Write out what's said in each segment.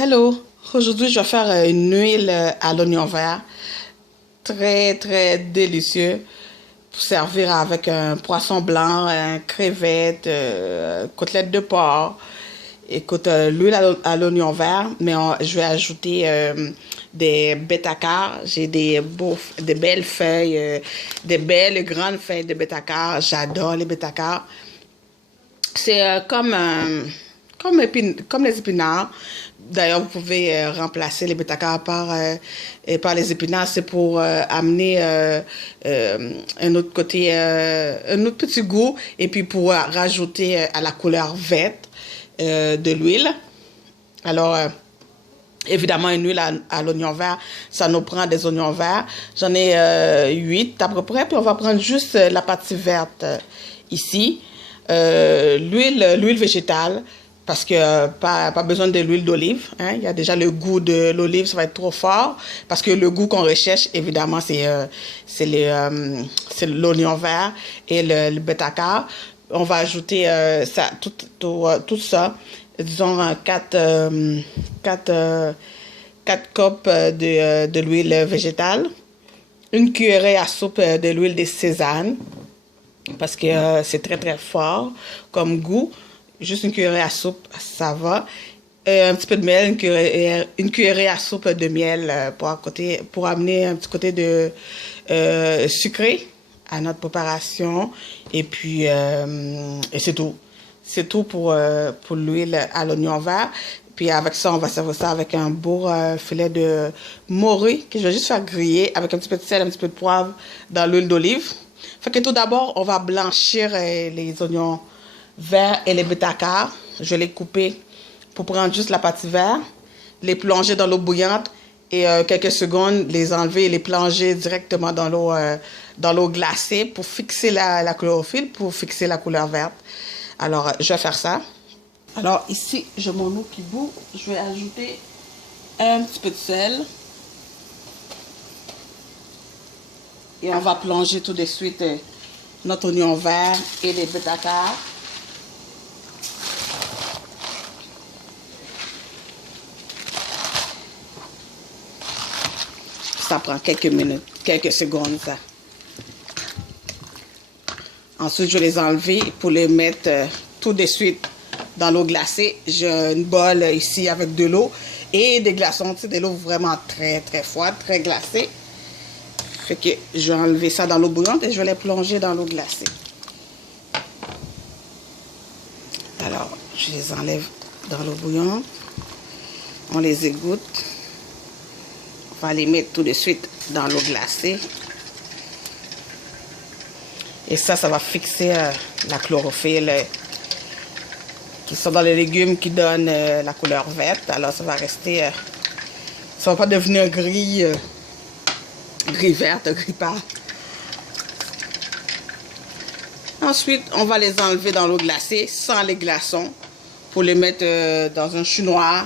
Hello, aujourd'hui je vais faire une huile à l'oignon vert, très délicieux pour servir avec un poisson blanc, un crevette, côtelette de porc. Écoute, l'huile à l'oignon vert, mais je vais ajouter des bétacar. J'ai des belles feuilles, des belles grandes feuilles de bétacar. J'adore les bétacar. C'est comme les épinards. D'ailleurs, vous pouvez remplacer les bétacars par les épinards. C'est pour amener un autre côté, un autre petit goût et puis pour rajouter à la couleur verte de l'huile. Alors, évidemment, une huile à l'oignon vert, ça nous prend des oignons verts. J'en ai 8 à peu près, puis on va prendre juste la partie verte ici. L'huile végétale, parce que pas besoin de l'huile d'olive. Hein. Il y a déjà le goût de l'olive, ça va être trop fort. Parce que le goût qu'on recherche, évidemment, c'est l'oignon vert et le bétacar. On va ajouter tout ça, disons 4 cups de l'huile végétale, une cuillerée à soupe de l'huile de sésame, parce que c'est très fort comme goût. Juste une cuillerée à soupe, ça va. Un petit peu de miel, une cuillerée à soupe de miel pour amener un petit côté de sucré à notre préparation. Et puis, et c'est tout. C'est tout pour l'huile à l'oignon vert. Puis avec ça, on va servir ça avec un beau filet de morue que je vais juste faire griller avec un petit peu de sel, un petit peu de poivre dans l'huile d'olive. Fait que tout d'abord, on va blanchir les oignons verts et les bétacars. Je vais les couper pour prendre juste la partie verte, les plonger dans l'eau bouillante et quelques secondes, les enlever et les plonger directement dans l'eau glacée pour fixer la chlorophylle, pour fixer la couleur verte. Alors, je vais faire ça. Alors, ici, j'ai mon eau qui bout. Je vais ajouter un petit peu de sel. Et on va plonger tout de suite notre oignon vert et les bétacars. Ça prend quelques minutes, quelques secondes, ça. Ensuite, je vais les enlever pour les mettre tout de suite dans l'eau glacée. J'ai une bol ici avec de l'eau et des glaçons. C'est de l'eau vraiment très froide, très glacée. Fait que je vais enlever ça dans l'eau bouillante et je vais les plonger dans l'eau glacée. Alors, je les enlève dans l'eau bouillante. On les égoutte. On va les mettre tout de suite dans l'eau glacée. Et ça va fixer la chlorophylle qui sont dans les légumes qui donnent la couleur verte. Alors, ça va rester... ça va pas devenir gris verte, gris pâle. Ensuite, on va les enlever dans l'eau glacée sans les glaçons pour les mettre dans un chinois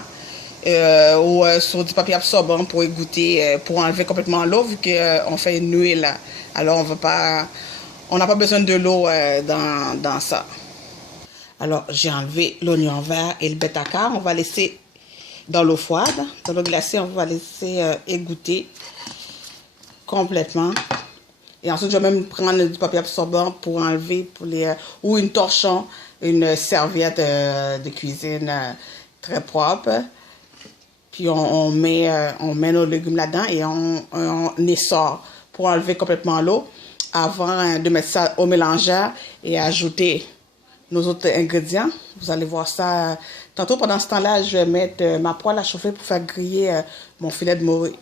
ou sur du papier absorbant pour égoutter, pour enlever complètement l'eau vu qu'on fait une huile. Alors, on n'a pas besoin de l'eau dans ça. Alors, j'ai enlevé l'oignon vert et le bétacar. On va laisser dans l'eau froide. Dans l'eau glacée, on va laisser égoutter complètement. Et ensuite, je vais même prendre du papier absorbant pour enlever, ou une torchon, une serviette de cuisine très propre. Puis on met nos légumes là-dedans et on essore pour enlever complètement l'eau avant de mettre ça au mélangeur et ajouter nos autres ingrédients. Vous allez voir ça tantôt. Pendant ce temps-là, je vais mettre ma poêle à chauffer pour faire griller mon filet de morue.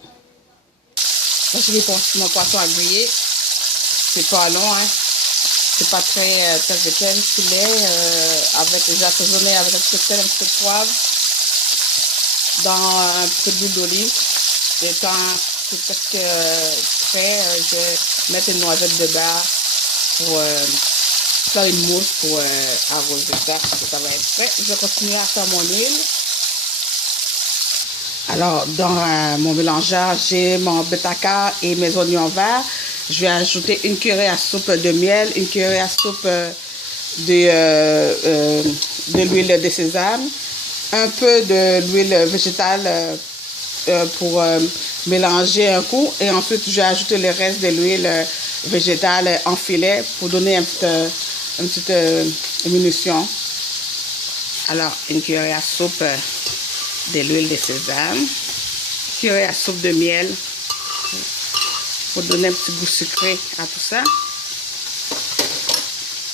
J'ai mon poisson à griller. C'est pas long, hein. C'est pas très épais, le filet. J'ai assaisonné avec un petit peu de sel, un petit peu de poivre. Dans un petit peu d'huile d'olive. Et quand c'est presque prêt, je vais mettre une noisette de beurre pour faire une mousse pour arroser ça. Ça va être prêt. Je vais continuer à faire mon huile. Alors, dans mon mélangeur, j'ai mon bétacar et mes oignons verts. Je vais ajouter une cuillerée à soupe de miel, une cuillerée à soupe de l'huile de sésame, un peu de l'huile végétale pour mélanger un coup. Et ensuite, je vais ajouter le reste de l'huile végétale en filet pour donner une petite émulsion. Alors, une cuillerée à soupe de l'huile de sésame. Une cuillerée à soupe de miel pour donner un petit goût sucré à tout ça.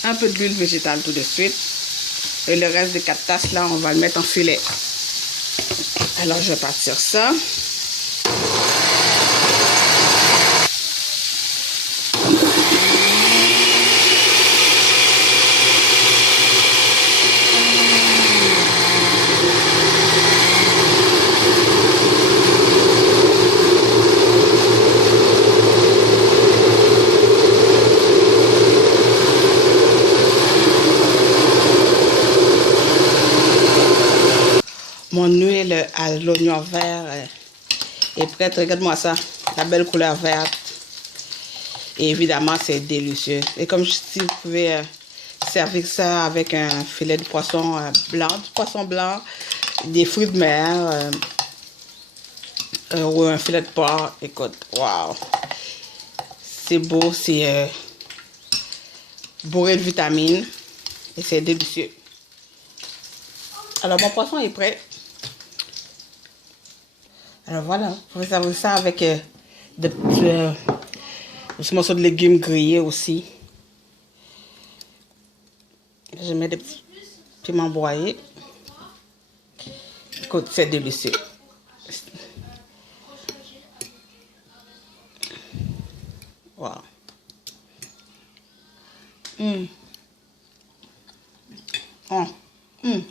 Un peu d'huile végétale tout de suite. Et le reste de 4 tasses, là, on va le mettre en filet. Alors, je vais partir ça. Mon huile à l'oignon vert est prête. Regarde-moi ça, la belle couleur verte. Et évidemment, c'est délicieux. Et comme je dis, vous pouvez servir ça avec un filet de poisson blanc, du poisson blanc, des fruits de mer ou un filet de porc. Écoute, waouh! C'est beau, c'est bourré de vitamines et c'est délicieux. Alors, mon poisson est prêt. Alors voilà, vous pouvez servir ça avec des petits morceaux de légumes grillés aussi. Je mets des petits piments broyés. Écoute, c'est délicieux. Wow. Oh. Il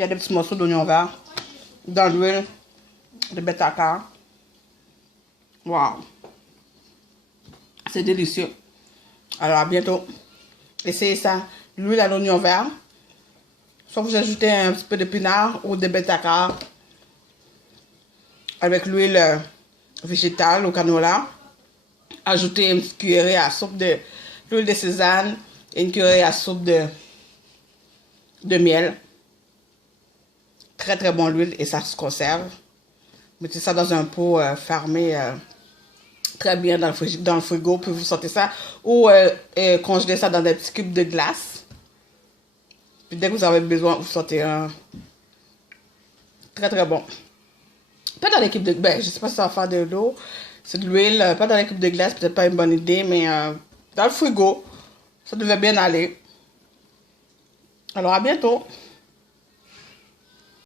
y a des petits morceaux d'oignon vert dans l'huile de betacar. Wow. C'est délicieux. Alors à bientôt. Essayez ça. L'huile à l'oignon vert. Soit vous ajoutez un petit peu d'épinards ou de betacar avec l'huile végétale au canola. Ajoutez une petite cuillerée à soupe de l'huile de sésame et une cuillerée à soupe de miel. Très très bon l'huile et ça se conserve. Mettez ça dans un pot fermé très bien dans le frigo, puis vous sortez ça. Ou congelez ça dans des petits cubes de glace. Puis dès que vous avez besoin, vous sortez un. Très très bon. Pas dans les cubes de glace, ben, je sais pas si ça va faire de l'eau. C'est de l'huile, pas dans les cubes de glace, peut-être pas une bonne idée, mais dans le frigo, ça devait bien aller. Alors à bientôt.